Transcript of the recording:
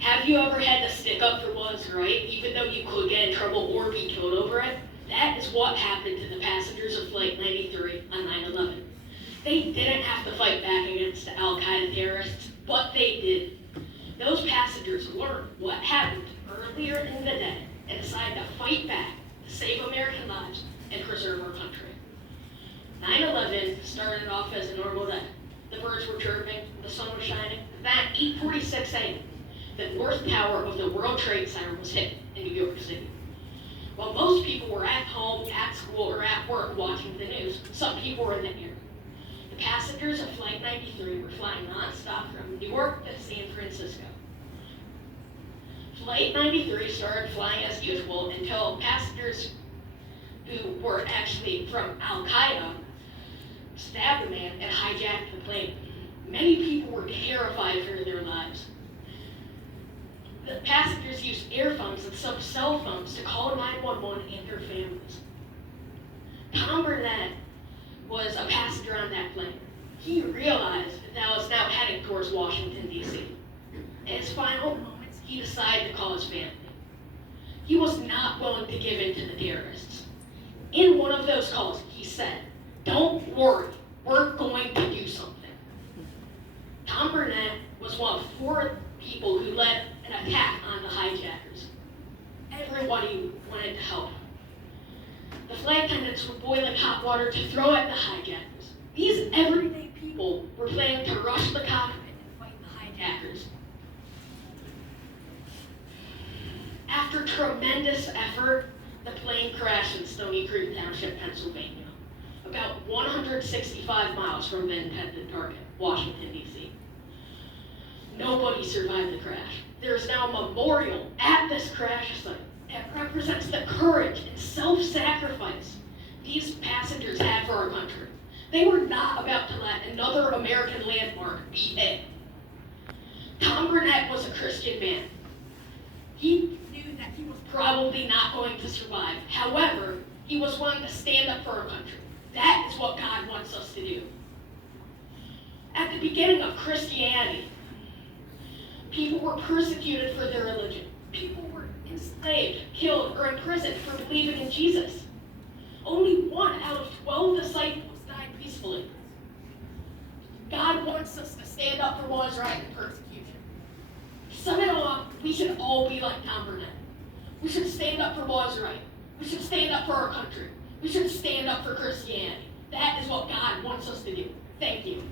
Have you ever had to stick up for what's right, even though you could get in trouble or be killed over it? That is what happened to the passengers of Flight 93 on 9/11. They didn't have to fight back against the Al-Qaeda terrorists, but they did. Those passengers learned what happened earlier in the day and decided to fight back to save American lives and preserve our country. 9/11 started off as a normal day. The birds were chirping, the sun was shining. Then at 8:46 a.m., the north tower of the World Trade Center was hit in New York City. While most people were at home, at school, or at work watching the news, some people were in the air. The passengers of Flight 93 were flying nonstop from New York to San Francisco. Flight 93 started flying as usual until passengers who were actually from Al-Qaeda stabbed the man and hijacked the plane. Many people were terrified for their lives. The passengers used earphones and some cell phones to call 911 and their families. Tom Burnett was a passenger on that plane. He realized that I was now heading towards Washington, D.C. In his final moments, he decided to call his family. He was not willing to give in to the terrorists. In one of those calls, he said, "Don't worry, we're going to do something." Tom Burnett was one of 4 people who led an attack on the hijackers. Everybody wanted to help. The flight attendants were boiling hot water to throw at the hijackers. These everyday people were planning to rush the cockpit and fight the hijackers. After tremendous effort, the plane crashed in Stony Creek Township, Pennsylvania, about 165 miles from the intended target, Washington, D.C. Nobody survived the crash. There is now a memorial at this crash site that represents the courage and self-sacrifice these passengers had for our country. They were not about to let another American landmark be it. Tom Burnett was a Christian man. He knew that he was probably not going to survive. However, he was willing to stand up for our country. That is what God wants us to do. At the beginning of Christianity, people were persecuted for their religion. People were enslaved, killed, or imprisoned for believing in Jesus. Only 1 out of 12 disciples died peacefully. God wants us to stand up for what is right in persecution. To sum it all up, we should all be like Tom Burnett. We should stand up for what is right. We should stand up for our country. We should stand up for Christianity. That is what God wants us to do. Thank you.